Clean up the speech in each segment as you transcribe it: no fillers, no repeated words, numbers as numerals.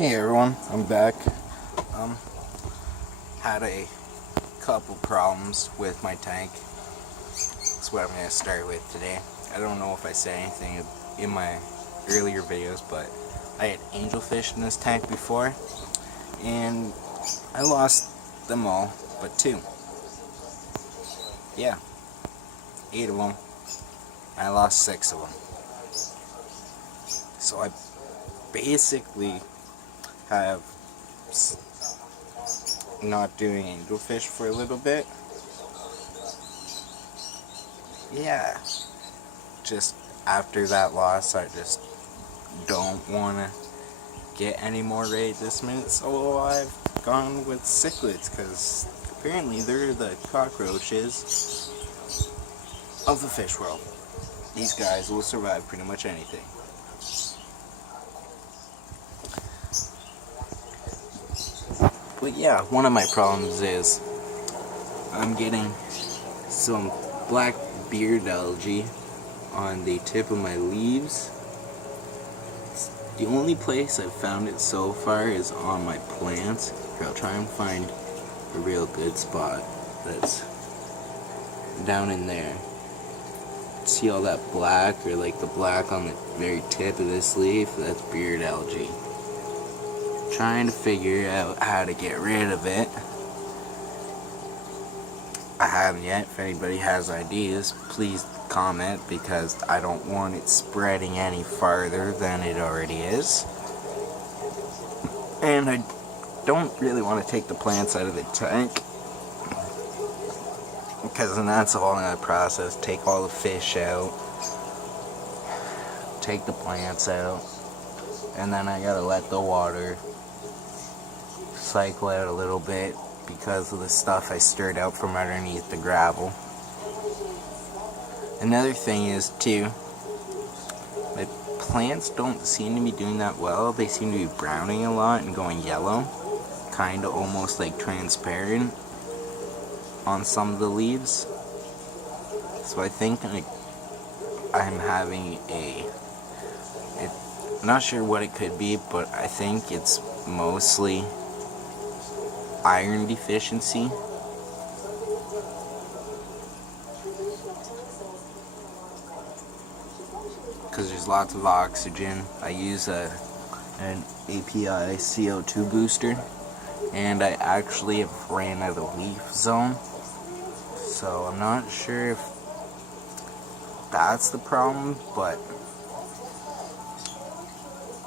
Hey everyone, I'm back. Had a couple problems with my tank. That's what I'm going to start with today. I don't know if I said anything in my earlier videos, but I had angelfish in this tank before, and I lost them all but 2. Yeah, 8 of them. I lost 6 of them. So I basically have not doing angelfish for a little bit. Yeah, just after that loss, I just don't want to get any more raid this minute, so I've gone with cichlids, because apparently they're the cockroaches of the fish world. These guys will survive pretty much anything. But yeah, one of my problems is I'm getting some black beard algae on the tip of my leaves. The only place I've found it so far is on my plants. Here, I'll try and find a real good spot that's down in there. See all that black, or like the black on the very tip of this leaf? That's beard algae. Trying to figure out how to get rid of it. I haven't yet. If anybody has ideas, please comment, because I don't want it spreading any farther than it already is. And I don't really want to take the plants out of the tank, because then that's all in that process. Take all the fish out, take the plants out, and then I gotta let the water cycle out a little bit because of the stuff I stirred out from underneath the gravel. Another thing is too, my plants don't seem to be doing that well. They seem to be browning a lot and going yellow, kind of almost like transparent on some of the leaves. So I think I'm having I'm not sure what it could be, but I think it's mostly iron deficiency. Because there's lots of oxygen. I use an API CO2 booster, and I actually have ran out of leaf zone, so I'm not sure if that's the problem, but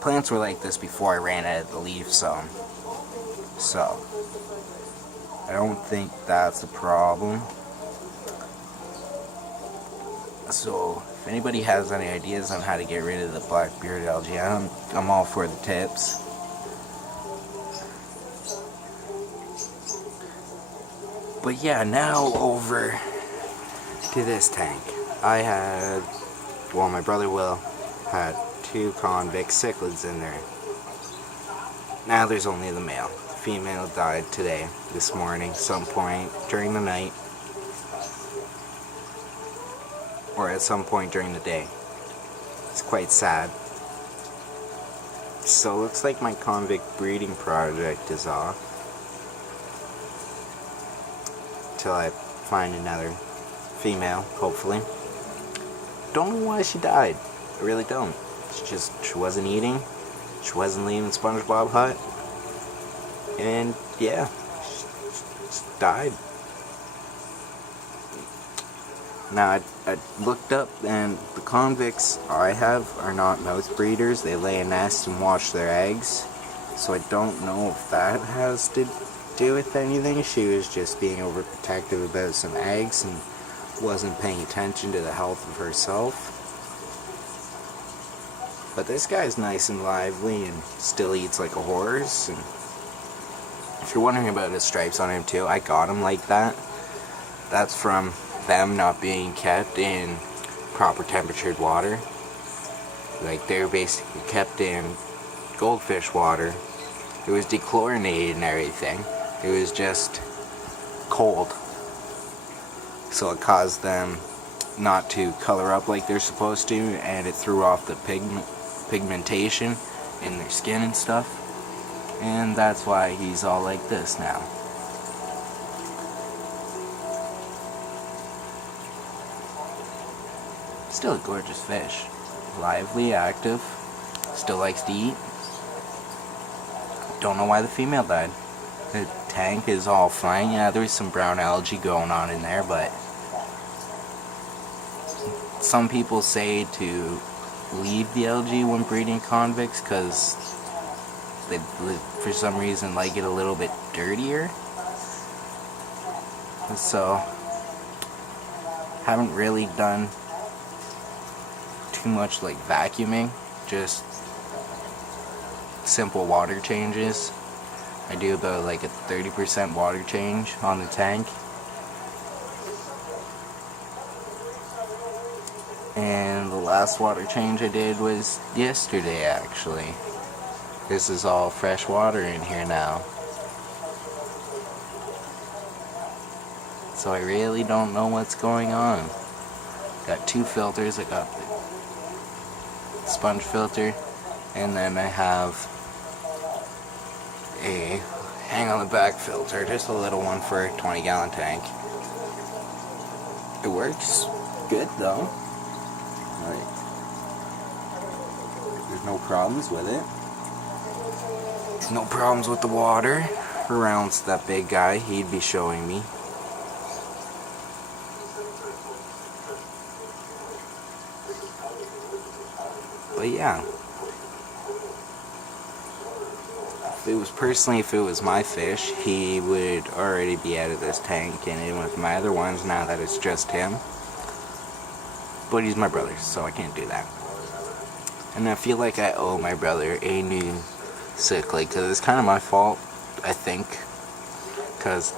plants were like this before I ran out of the leaf zone, so I don't think that's a problem. So if anybody has any ideas on how to get rid of the black beard algae, I'm all for the tips. But yeah, now over to this tank. My brother Will had 2 convict cichlids in there. Now there's only the male. The female died this morning, some point during the night, or at some point during the day. It's quite sad. So it looks like my convict breeding project is off till I find another female, hopefully. Don't know why she died. I really don't. She wasn't eating. She wasn't leaving SpongeBob Hut. And yeah, she died. Now I looked up, and the convicts I have are not mouth breeders. They lay a nest and watch their eggs. So I don't know if that has to do with anything. She was just being overprotective about some eggs and wasn't paying attention to the health of herself. But this guy's nice and lively and still eats like a horse. And if you're wondering about his stripes on him too, I got him like that. That's from them not being kept in proper temperatured water. Like, they're basically kept in goldfish water. It was dechlorinated and everything. It was just cold. So it caused them not to color up like they're supposed to, and it threw off the pigmentation in their skin and stuff. And that's why he's all like this now. Still a gorgeous fish. Lively, active, still likes to eat. Don't know why the female died. The tank is all fine. Yeah, there's some brown algae going on in there, but some people say to leave the algae when breeding convicts because they, for some reason, like it a little bit dirtier. So, haven't really done too much like vacuuming, just simple water changes. I do about like a 30% water change on the tank. And the last water change I did was yesterday, actually. This is all fresh water in here now. So I really don't know what's going on. Got two filters. I got the sponge filter, and then I have a hang on the back filter, just a little one for a 20-gallon tank. It works good though. Like, there's no problems with it. No problems with the water. Around that big guy, he'd be showing me. But yeah. If it was my fish, he would already be out of this tank, and in with my other ones, now that it's just him. But he's my brother, so I can't do that. And I feel like I owe my brother a new cichlid, because it's kind of my fault, I think. Because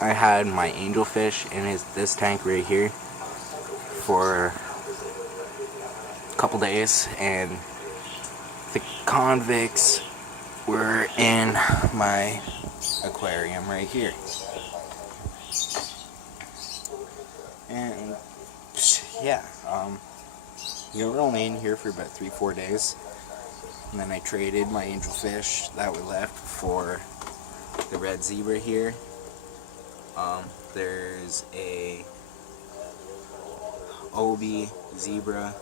I had my angelfish in this tank right here for a couple days, and the convicts were in my aquarium right here. And yeah, we were only in here for about 3-4 days, and then I traded my angelfish that were left for the red zebra here. There's a OB zebra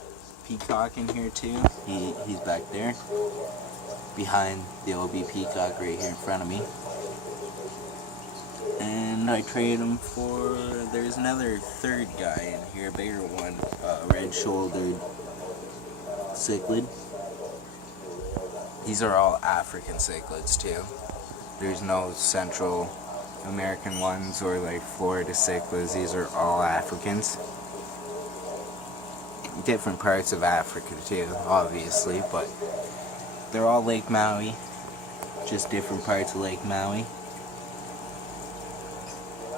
peacock in here too. He's back there behind the OB peacock right here in front of me. And I trade him for, there's another third guy in here, a bigger one, red-shouldered cichlid. These are all African cichlids too. There's no Central American ones or like Florida cichlids. These are all Africans. Different parts of Africa too, obviously, but they're all Lake Maui, just different parts of Lake Maui.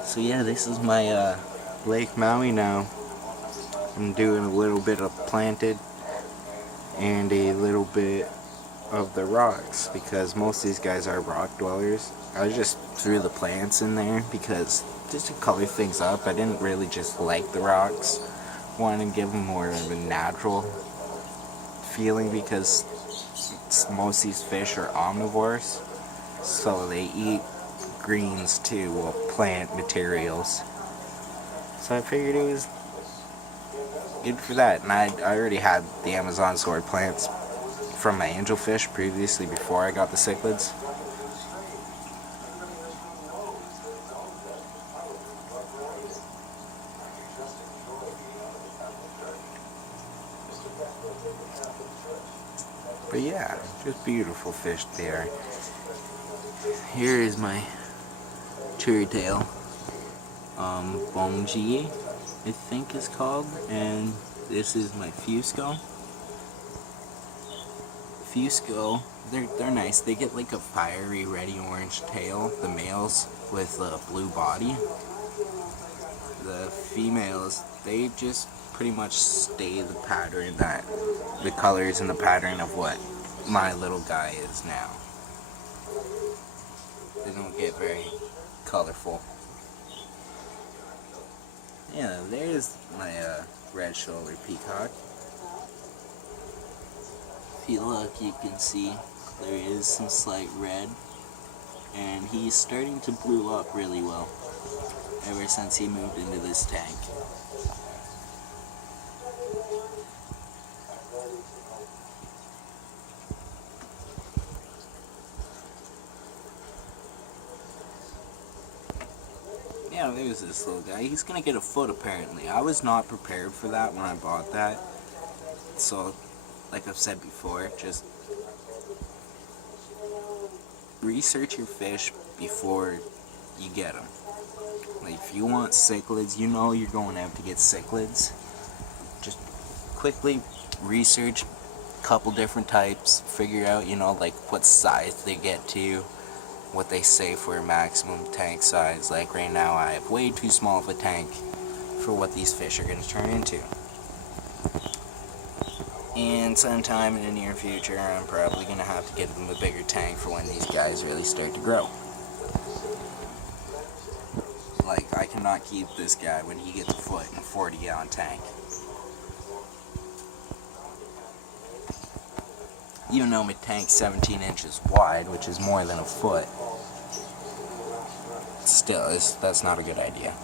So yeah, this is my Lake Maui now. I'm doing a little bit of planted and a little bit of the rocks, because most of these guys are rock dwellers. I just threw the plants in there because just to color things up. I didn't really just like the rocks. Wanted to give them more of a natural feeling, because most of these fish are omnivores, so they eat greens too, well, plant materials. So I figured it was good for that. And I already had the Amazon sword plants from my angelfish previously before I got the cichlids. But yeah, just beautiful fish there. Here is my cherry tail, Bonji, I think it's called, and this is my Fusco. Fusco, they're nice. They get like a fiery reddy orange tail, the males, with a blue body. The females, they just pretty much stay the pattern, that the colors and the pattern of what my little guy is now. They don't get very colorful. Yeah, there's my red-shouldered peacock. If you look, you can see there is some slight red and he's starting to blow up really well ever since he moved into this tank. Yeah, there's this little guy. He's gonna get a foot apparently. I was not prepared for that when I bought that. So, like I've said before, just research your fish before you get them. Like if you want cichlids, you know you're going out to get cichlids. Just quickly research a couple different types, figure out, you know, like what size they get to, what they say for maximum tank size. Like right now I have way too small of a tank for what these fish are going to turn into. And sometime in the near future I'm probably going to have to get them a bigger tank for when these guys really start to grow. Like I cannot keep this guy when he gets a foot in a 40-gallon tank. Even though my tank's 17 inches wide, which is more than a foot, still, that's not a good idea.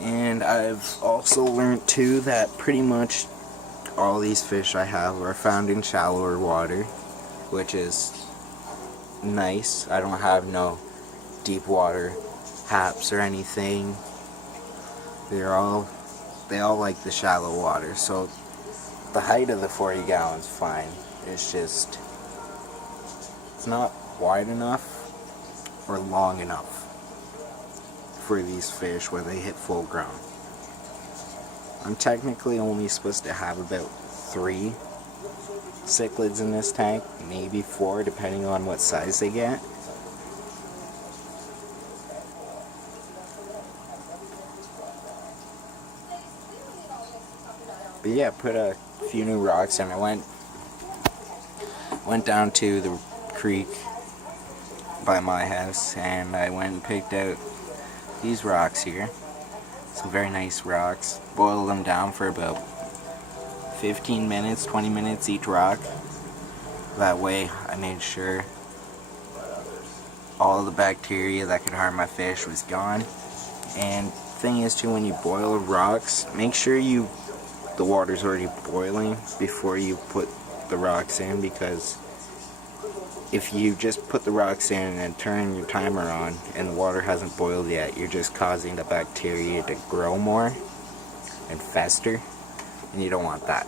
And I've also learned too that pretty much all these fish I have are found in shallower water, which is nice. I don't have no deep water haps or anything. They all like the shallow water, so the height of the 40 gallons is fine. It's just, it's not wide enough or long enough for these fish when they hit full grown. I'm technically only supposed to have about 3 cichlids in this tank, maybe 4 depending on what size they get. But yeah, put a few new rocks in. I went down to the creek by my house and I went and picked out these rocks here. Some very nice rocks. Boiled them down for about 15 minutes, 20 minutes each rock. That way I made sure all the bacteria that could harm my fish was gone. And thing is too, when you boil rocks, make sure the water's already boiling before you put the rocks in, because if you just put the rocks in and turn your timer on and the water hasn't boiled yet, you're just causing the bacteria to grow more and fester, and you don't want that.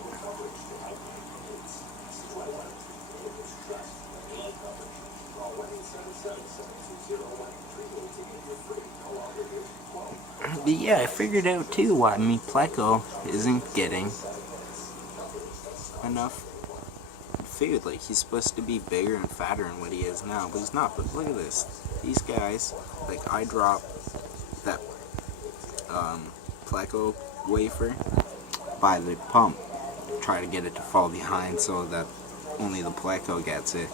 But yeah, I figured out too why me pleco isn't getting enough food. Like, he's supposed to be bigger and fatter than what he is now, but he's not. But look at this. These guys, like, I drop that pleco wafer by the pump, try to get it to fall behind so that only the pleco gets it.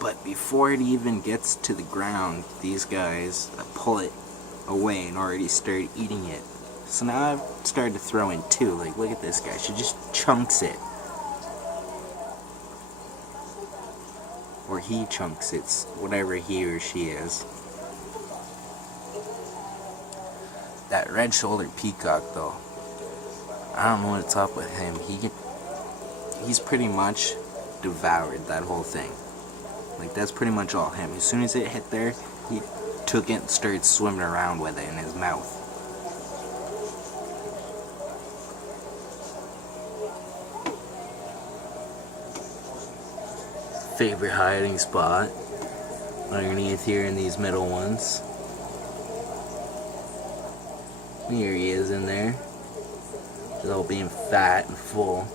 But before it even gets to the ground, these guys pull it away and already start eating it. So now I've started to throw in 2. Like, look at this guy. She just chunks it. Or he chunks it, whatever he or she is. That red-shouldered peacock, though, I don't know what's up with him. He's pretty much devoured that whole thing. Like, that's pretty much all him. As soon as it hit there, he took it and started swimming around with it in his mouth. Favorite hiding spot underneath here in these middle ones. Here he is in there. It's all being fat and full.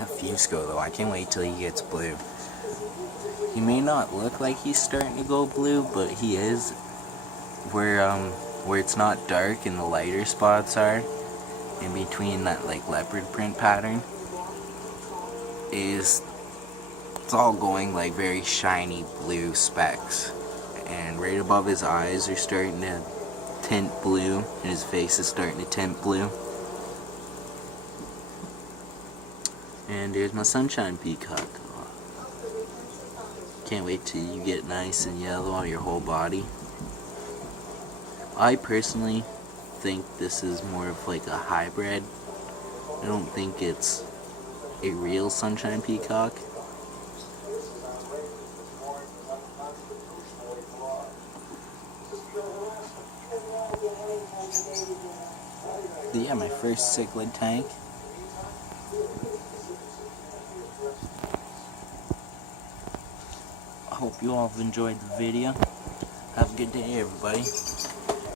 A Fusco though, I can't wait till he gets blue. He may not look like he's starting to go blue, but he is. Where it's not dark and the lighter spots are, in between that like leopard print pattern, it's all going like very shiny blue specks. And right above his eyes are starting to tint blue, and his face is starting to tint blue. And there's my sunshine peacock. Can't wait till you get nice and yellow on your whole body. I personally think this is more of like a hybrid. I don't think it's a real sunshine peacock. But yeah, my first cichlid tank. I hope you all have enjoyed the video. Have a good day, everybody.